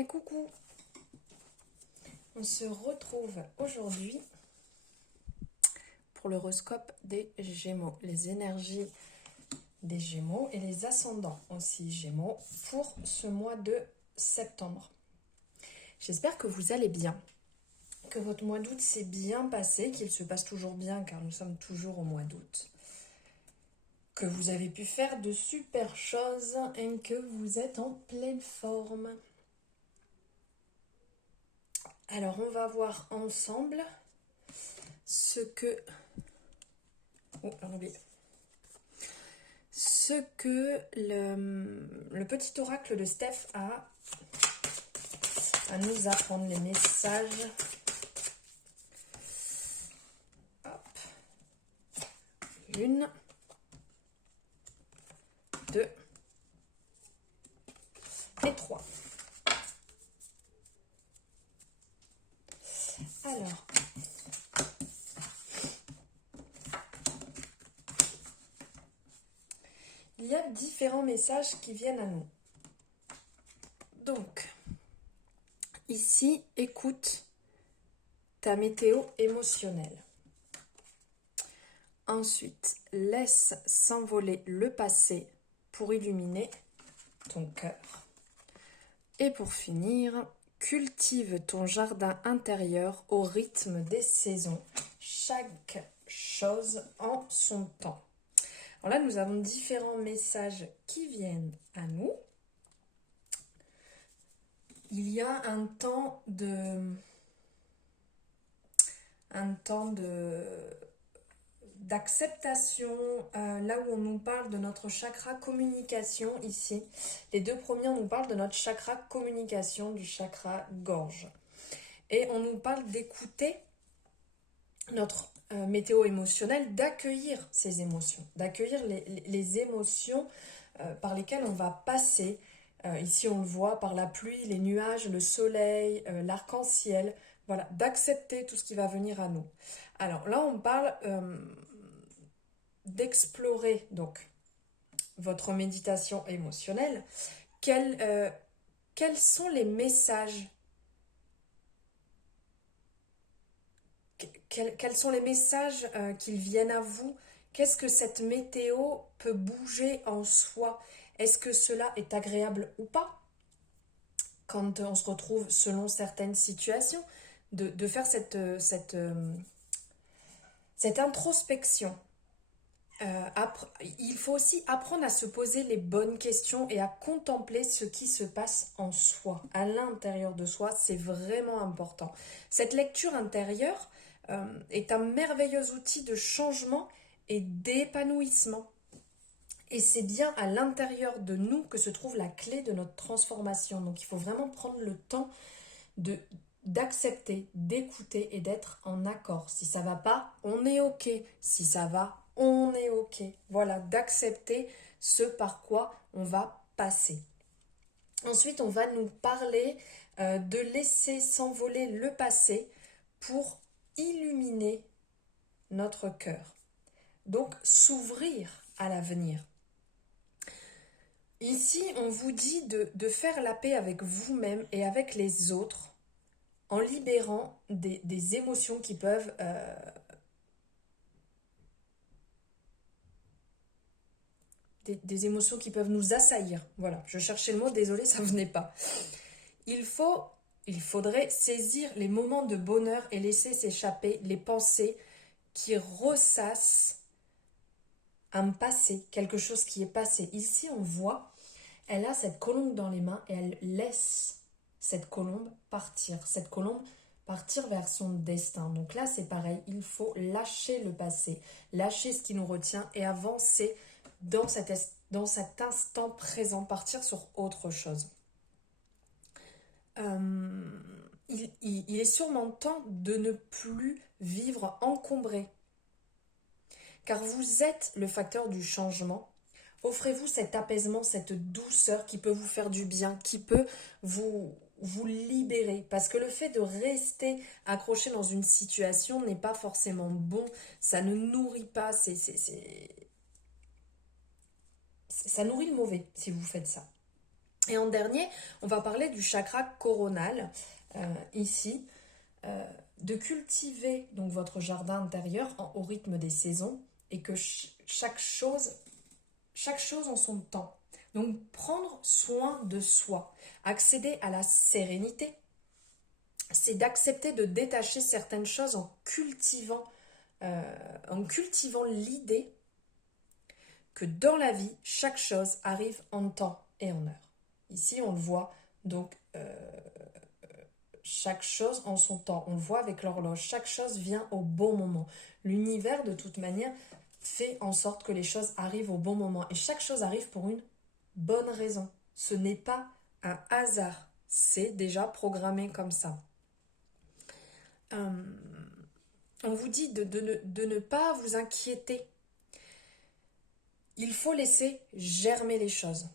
Et coucou, on se retrouve aujourd'hui pour l'horoscope des Gémeaux, les énergies des Gémeaux et les ascendants aussi Gémeaux pour ce mois de septembre. J'espère que vous allez bien, que votre mois d'août s'est bien passé, qu'il se passe toujours bien car nous sommes toujours au mois d'août, que vous avez pu faire de super choses et que vous êtes en pleine forme. Alors, on va voir ensemble ce que... Oh, ce que le petit oracle de Steph a à nous apprendre, les messages. Hop. 1, 2 et 3. Alors, il y a différents messages qui viennent à nous. Donc, ici, écoute ta météo émotionnelle. Ensuite, laisse s'envoler le passé pour illuminer ton cœur. Et pour finir, cultive ton jardin intérieur au rythme des saisons. Chaque chose en son temps. Alors là, nous avons différents messages qui viennent à nous. Il y a un temps d'acceptation, là où on nous parle de notre chakra communication ici. Les deux premiers, on nous parle de notre chakra communication, du chakra gorge. Et on nous parle d'écouter notre météo émotionnelle, d'accueillir ces émotions, d'accueillir les émotions par lesquelles on va passer. Ici, on le voit par la pluie, les nuages, le soleil, l'arc-en-ciel. Voilà, d'accepter tout ce qui va venir à nous. Alors là, on parle d'explorer donc votre méditation émotionnelle. Quels sont les messages quels sont les messages qui viennent à vous? Qu'est-ce que cette météo peut bouger en soi? Est-ce que cela est agréable ou pas? Quand on se retrouve selon certaines situations, de faire cette introspection. Il faut aussi apprendre à se poser les bonnes questions et à contempler ce qui se passe en soi, à l'intérieur de soi. C'est vraiment important. Cette lecture intérieure est un merveilleux outil de changement et d'épanouissement. Et c'est bien à l'intérieur de nous que se trouve la clé de notre transformation. Donc il faut vraiment prendre le temps d'accepter, d'écouter et d'être en accord. Si ça va pas, on est ok. Si ça va, on est ok. Voilà, d'accepter ce par quoi on va passer. Ensuite, on va nous parler de laisser s'envoler le passé pour illuminer notre cœur. Donc, s'ouvrir à l'avenir. Ici, on vous dit de faire la paix avec vous-même et avec les autres en libérant des émotions qui peuvent des émotions qui peuvent nous assaillir. Voilà, je cherchais le mot, désolé, ça venait pas. Il faudrait saisir les moments de bonheur et laisser s'échapper les pensées qui ressassent un passé, quelque chose qui est passé. Ici, on voit, elle a cette colombe dans les mains et elle laisse cette colombe partir vers son destin. Donc là, c'est pareil, il faut lâcher le passé, lâcher ce qui nous retient et avancer dans cet instant présent, partir sur autre chose. Il est sûrement temps de ne plus vivre encombré, car vous êtes le facteur du changement. Offrez-vous cet apaisement, cette douceur qui peut vous faire du bien, qui peut vous libérer. Parce que le fait de rester accroché dans une situation n'est pas forcément bon. Ça ne nourrit pas. Ça nourrit le mauvais si vous faites ça. Et en dernier, on va parler du chakra coronal, ici, de cultiver donc votre jardin intérieur au rythme des saisons et que chaque chose en son temps. Donc prendre soin de soi, accéder à la sérénité, c'est d'accepter de détacher certaines choses en cultivant l'idée que dans la vie, chaque chose arrive en temps et en heure. Ici, on le voit, donc chaque chose en son temps. On le voit avec l'horloge. Chaque chose vient au bon moment. L'univers, de toute manière, fait en sorte que les choses arrivent au bon moment. Et chaque chose arrive pour une bonne raison. Ce n'est pas un hasard. C'est déjà programmé comme ça. On vous dit de ne pas vous inquiéter. Il faut laisser germer les choses.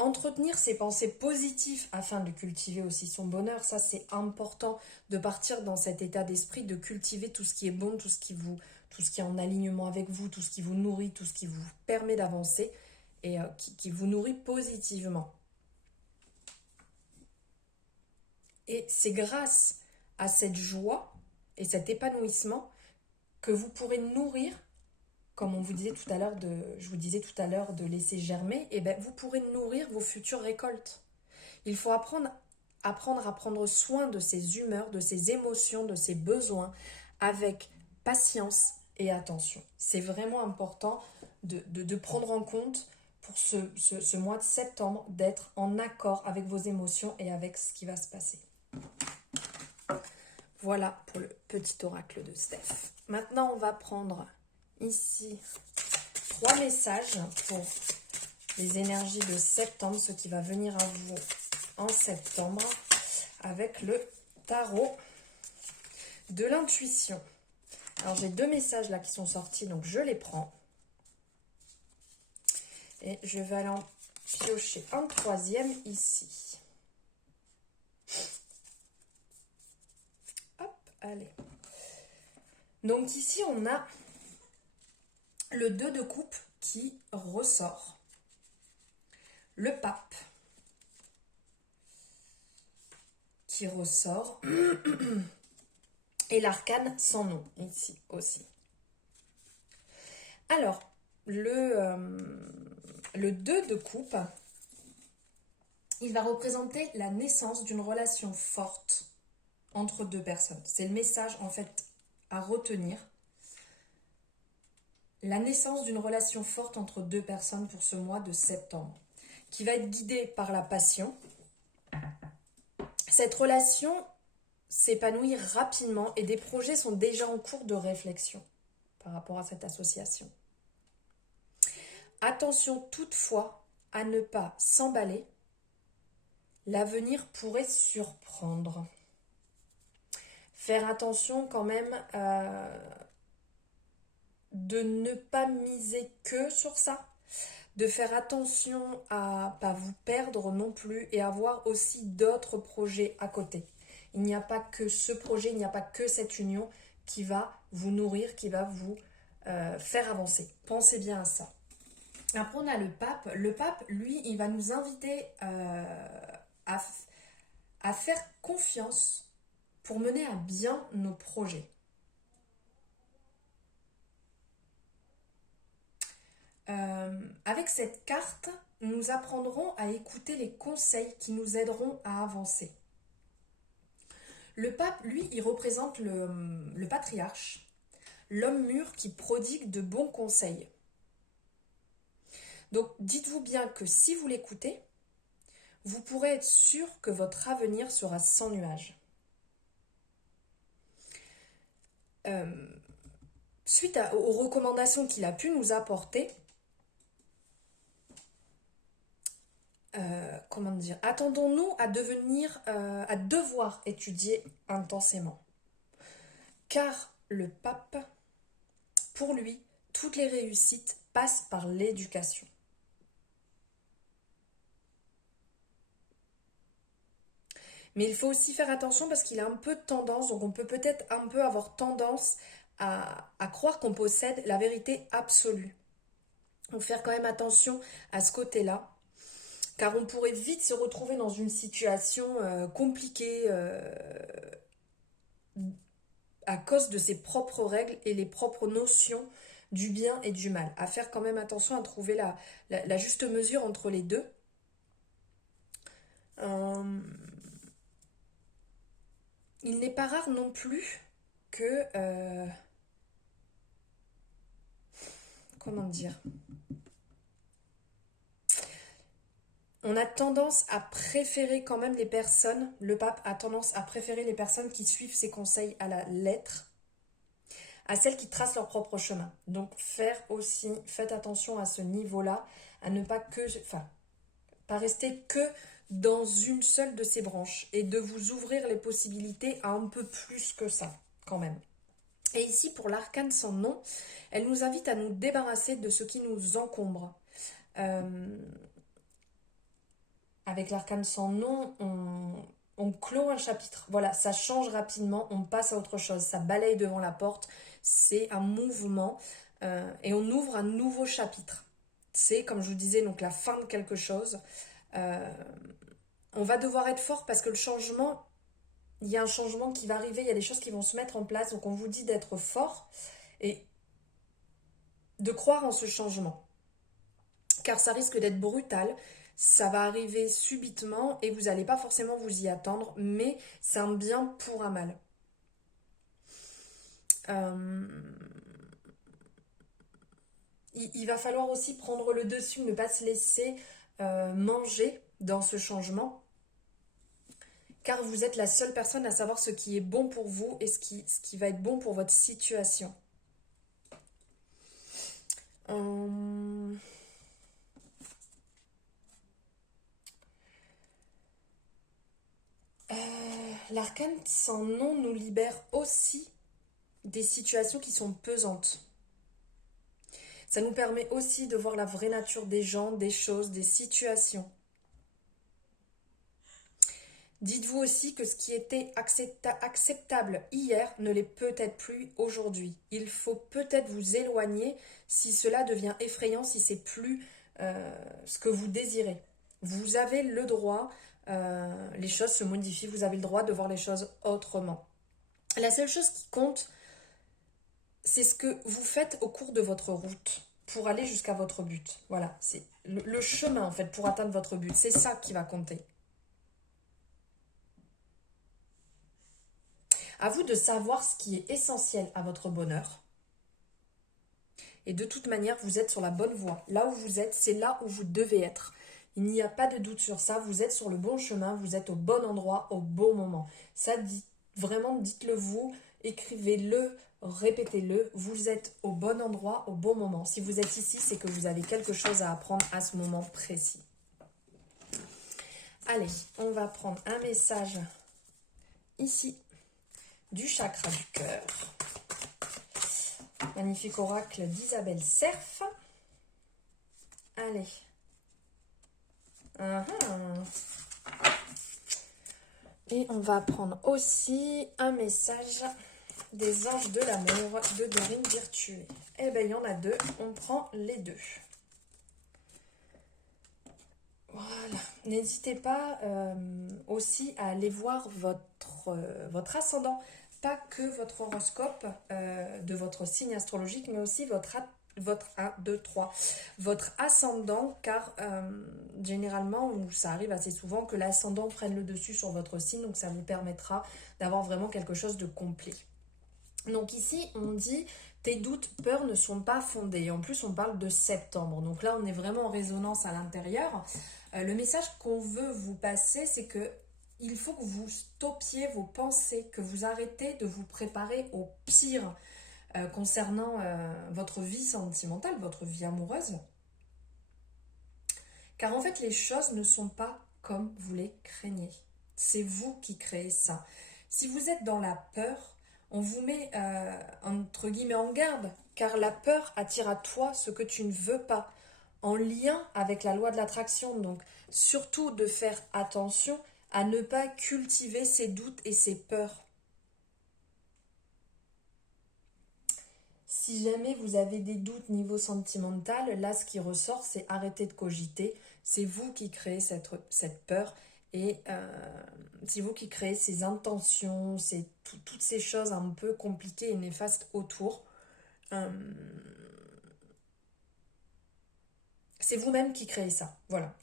Entretenir ses pensées positives afin de cultiver aussi son bonheur, ça c'est important de partir dans cet état d'esprit, de cultiver tout ce qui est bon, tout ce qui est en alignement avec vous, tout ce qui vous nourrit, tout ce qui vous permet d'avancer et qui vous nourrit positivement. Et c'est grâce à cette joie et cet épanouissement que vous pourrez nourrir, comme je vous disais tout à l'heure de laisser germer, et vous pourrez nourrir vos futures récoltes. Il faut apprendre à prendre soin de ses humeurs, de ses émotions, de ses besoins, avec patience et attention. C'est vraiment important de prendre en compte pour ce mois de septembre, d'être en accord avec vos émotions et avec ce qui va se passer. Voilà pour le petit oracle de Steph. Maintenant, on va prendre ici 3 messages pour les énergies de septembre, ce qui va venir à vous en septembre avec le tarot de l'intuition. Alors j'ai 2 messages là qui sont sortis, donc je les prends. Et je vais aller en piocher un 3e ici. Hop, allez. Donc ici on a le 2 de coupe qui ressort. Le pape qui ressort. Et l'arcane sans nom, ici aussi. Alors, le 2 de coupe, il va représenter la naissance d'une relation forte entre 2 personnes. C'est le message, en fait, à retenir. La naissance d'une relation forte entre 2 personnes pour ce mois de septembre, qui va être guidée par la passion. Cette relation s'épanouit rapidement et des projets sont déjà en cours de réflexion par rapport à cette association. Attention toutefois à ne pas s'emballer. L'avenir pourrait surprendre. Faire attention quand même de ne pas miser que sur ça. De faire attention à ne pas vous perdre non plus et avoir aussi d'autres projets à côté. Il n'y a pas que ce projet, il n'y a pas que cette union qui va vous nourrir, qui va vous faire avancer. Pensez bien à ça. Après, on a le pape. Le pape, lui, il va nous inviter à faire confiance pour mener à bien nos projets. Avec cette carte, nous apprendrons à écouter les conseils qui nous aideront à avancer. Le pape, lui, il représente le patriarche, l'homme mûr qui prodigue de bons conseils. Donc, dites-vous bien que si vous l'écoutez, vous pourrez être sûr que votre avenir sera sans nuages. Suite aux recommandations qu'il a pu nous apporter, attendons-nous à devoir étudier intensément. Car le pape, pour lui, toutes les réussites passent par l'éducation. Mais il faut aussi faire attention parce qu'il a un peu de tendance, donc on peut peut-être un peu avoir tendance à croire qu'on possède la vérité absolue. Donc faire quand même attention à ce côté-là. car on pourrait vite se retrouver dans une situation compliquée à cause de ses propres règles et les propres notions du bien et du mal. À faire quand même attention à trouver la juste mesure entre les deux. Il n'est pas rare non plus que... comment dire? On a tendance à préférer quand même les personnes, le pape a tendance à préférer les personnes qui suivent ses conseils à la lettre à celles qui tracent leur propre chemin. Donc faites attention à ce niveau-là, à ne pas pas rester que dans une seule de ces branches et de vous ouvrir les possibilités à un peu plus que ça, quand même. Et ici, pour l'arcane sans nom, elle nous invite à nous débarrasser de ce qui nous encombre. Avec l'arcane sans nom, on clôt un chapitre. Voilà, ça change rapidement, on passe à autre chose. Ça balaye devant la porte, c'est un mouvement et on ouvre un nouveau chapitre. C'est, comme je vous disais, donc la fin de quelque chose. On va devoir être fort parce que le changement, il y a un changement qui va arriver, il y a des choses qui vont se mettre en place. Donc on vous dit d'être fort et de croire en ce changement. Car ça risque d'être brutal, ça va arriver subitement et vous n'allez pas forcément vous y attendre, mais c'est un bien pour un mal. Il va falloir aussi prendre le dessus, ne pas se laisser manger dans ce changement, car vous êtes la seule personne à savoir ce qui est bon pour vous et ce qui va être bon pour votre situation. L'arcane sans nom nous libère aussi des situations qui sont pesantes. Ça nous permet aussi de voir la vraie nature des gens, des choses, des situations. Dites-vous aussi que ce qui était acceptable hier ne l'est peut-être plus aujourd'hui. Il faut peut-être vous éloigner si cela devient effrayant, si c'est plus ce que vous désirez. Vous avez le droit, les choses se modifient, vous avez le droit de voir les choses autrement. La seule chose qui compte, c'est ce que vous faites au cours de votre route pour aller jusqu'à votre but. Voilà, c'est le chemin en fait pour atteindre votre but. C'est ça qui va compter. À vous de savoir ce qui est essentiel à votre bonheur. Et de toute manière, vous êtes sur la bonne voie. Là où vous êtes, c'est là où vous devez être. Il n'y a pas de doute sur ça. Vous êtes sur le bon chemin, vous êtes au bon endroit, au bon moment. Ça, vraiment, dites-le vous, écrivez-le, répétez-le. Vous êtes au bon endroit, au bon moment. Si vous êtes ici, c'est que vous avez quelque chose à apprendre à ce moment précis. Allez, on va prendre un message ici du chakra du cœur. Magnifique oracle d'Isabelle Cerf. Allez. Et on va prendre aussi un message des anges de l'amour de Dorine Virtuée. Eh bien, il y en a deux. On prend les deux. Voilà. N'hésitez pas aussi à aller voir votre ascendant. Pas que votre horoscope de votre signe astrologique, mais aussi votre ascendant, car généralement, ou ça arrive assez souvent, que l'ascendant prenne le dessus sur votre signe, donc ça vous permettra d'avoir vraiment quelque chose de complet. Donc ici, on dit tes doutes, peurs ne sont pas fondés. En plus, on parle de septembre. Donc là, on est vraiment en résonance à l'intérieur. Le message qu'on veut vous passer, c'est que il faut que vous stoppiez vos pensées, que vous arrêtez de vous préparer au pire concernant votre vie sentimentale, votre vie amoureuse. Car en fait, les choses ne sont pas comme vous les craignez. C'est vous qui créez ça. Si vous êtes dans la peur, on vous met entre guillemets en garde, car la peur attire à toi ce que tu ne veux pas, en lien avec la loi de l'attraction. Donc, surtout de faire attention à ne pas cultiver ses doutes et ses peurs. Si jamais vous avez des doutes niveau sentimental, là ce qui ressort c'est arrêter de cogiter, C'est vous qui créez cette peur et c'est vous qui créez ces intentions, toutes ces choses un peu compliquées et néfastes autour. C'est vous-même qui créez ça. Voilà,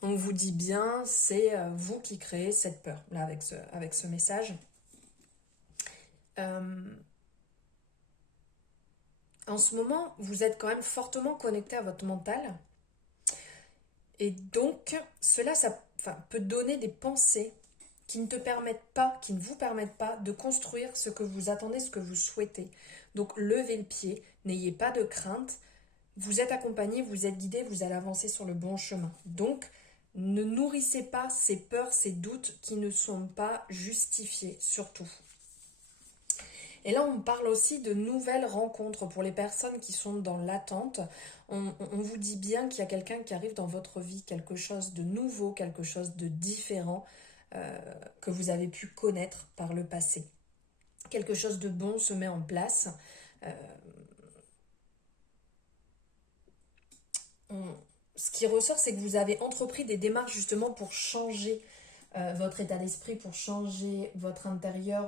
on vous dit bien, c'est vous qui créez cette peur, là, avec ce message. En ce moment, vous êtes quand même fortement connecté à votre mental. Et donc, cela peut donner des pensées qui ne vous permettent pas de construire ce que vous attendez, ce que vous souhaitez. Donc, levez le pied, n'ayez pas de crainte. Vous êtes accompagné, vous êtes guidé, vous allez avancer sur le bon chemin. Donc, ne nourrissez pas ces peurs, ces doutes qui ne sont pas justifiés, surtout. Et là, on parle aussi de nouvelles rencontres pour les personnes qui sont dans l'attente. On vous dit bien qu'il y a quelqu'un qui arrive dans votre vie, quelque chose de nouveau, quelque chose de différent que vous avez pu connaître par le passé. Quelque chose de bon se met en place. Ce qui ressort, c'est que vous avez entrepris des démarches justement pour changer votre état d'esprit, pour changer votre intérieur,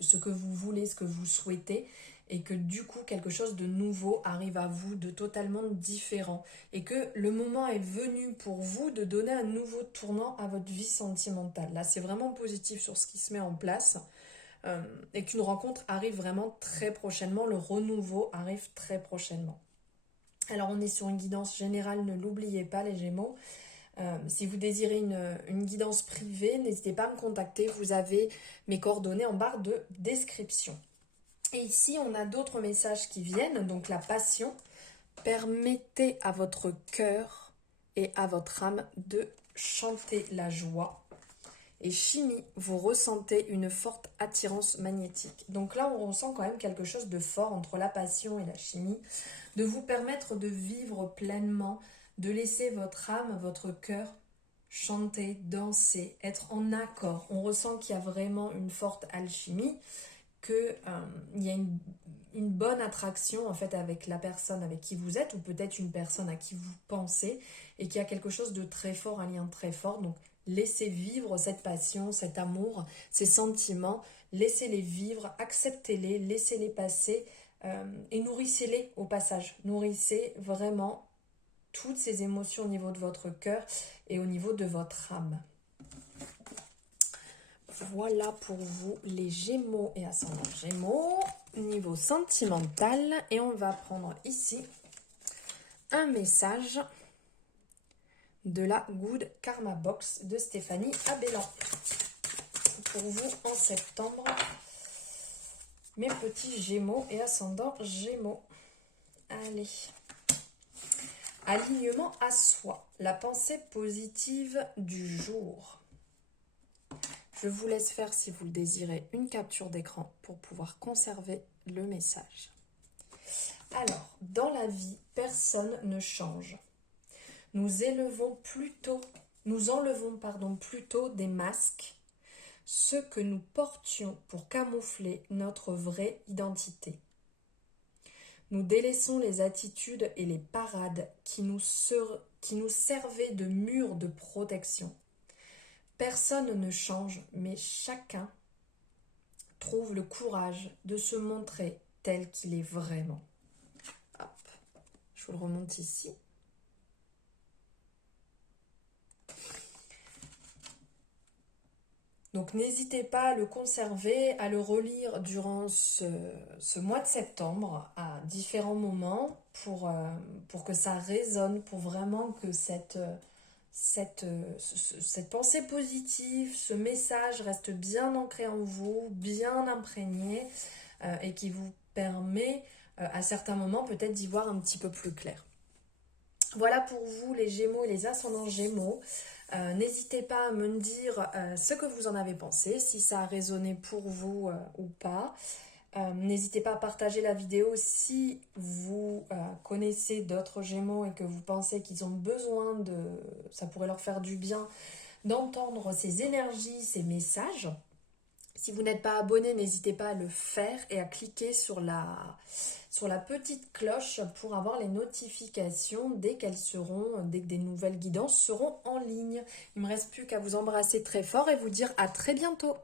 ce que vous voulez, ce que vous souhaitez, et que du coup quelque chose de nouveau arrive à vous, de totalement différent, et que le moment est venu pour vous de donner un nouveau tournant à votre vie sentimentale. Là, c'est vraiment positif sur ce qui se met en place, et qu'une rencontre arrive vraiment très prochainement, le renouveau arrive très prochainement. Alors on est sur une guidance générale, ne l'oubliez pas les Gémeaux. Si vous désirez une guidance privée, n'hésitez pas à me contacter. Vous avez mes coordonnées en barre de description. Et ici, on a d'autres messages qui viennent. Donc la passion. Permettez à votre cœur et à votre âme de chanter la joie. Et chimie, vous ressentez une forte attirance magnétique. Donc là, on ressent quand même quelque chose de fort entre la passion et la chimie, de vous permettre de vivre pleinement, de laisser votre âme, votre cœur chanter, danser, être en accord. On ressent qu'il y a vraiment une forte alchimie, qu'il y a une bonne attraction en fait avec la personne avec qui vous êtes, ou peut-être une personne à qui vous pensez, et qu'il y a quelque chose de très fort, un lien très fort. Donc laissez vivre cette passion, cet amour, ces sentiments, laissez-les vivre, acceptez-les, laissez-les passer et nourrissez-les au passage. Nourrissez vraiment toutes ces émotions au niveau de votre cœur et au niveau de votre âme. Voilà pour vous les Gémeaux et ascendant Gémeaux, niveau sentimental. Et on va prendre ici un message de la Good Karma Box de Stéphanie Abellan. Pour vous en septembre, mes petits Gémeaux et ascendant Gémeaux. Allez. Alignement à soi, la pensée positive du jour. Je vous laisse faire, si vous le désirez, une capture d'écran pour pouvoir conserver le message. Alors, dans la vie, personne ne change. Nous enlevons plutôt des masques, ceux que nous portions pour camoufler notre vraie identité. Nous délaissons les attitudes et les parades qui nous servaient de mur de protection. Personne ne change, mais chacun trouve le courage de se montrer tel qu'il est vraiment. Hop, je vous le remonte ici. Donc n'hésitez pas à le conserver, à le relire durant ce mois de septembre à différents moments pour que ça résonne, pour vraiment que cette pensée positive, ce message reste bien ancré en vous, bien imprégné et qui vous permet à certains moments peut-être d'y voir un petit peu plus clair. Voilà pour vous les Gémeaux et les ascendants Gémeaux. N'hésitez pas à me dire ce que vous en avez pensé, si ça a résonné pour vous ou pas. N'hésitez pas à partager la vidéo si vous connaissez d'autres Gémeaux et que vous pensez qu'ils ont besoin ça pourrait leur faire du bien d'entendre ces énergies, ces messages. Si vous n'êtes pas abonné, n'hésitez pas à le faire et à cliquer sur la petite cloche pour avoir les notifications dès que des nouvelles guidances seront en ligne. Il ne me reste plus qu'à vous embrasser très fort et vous dire à très bientôt.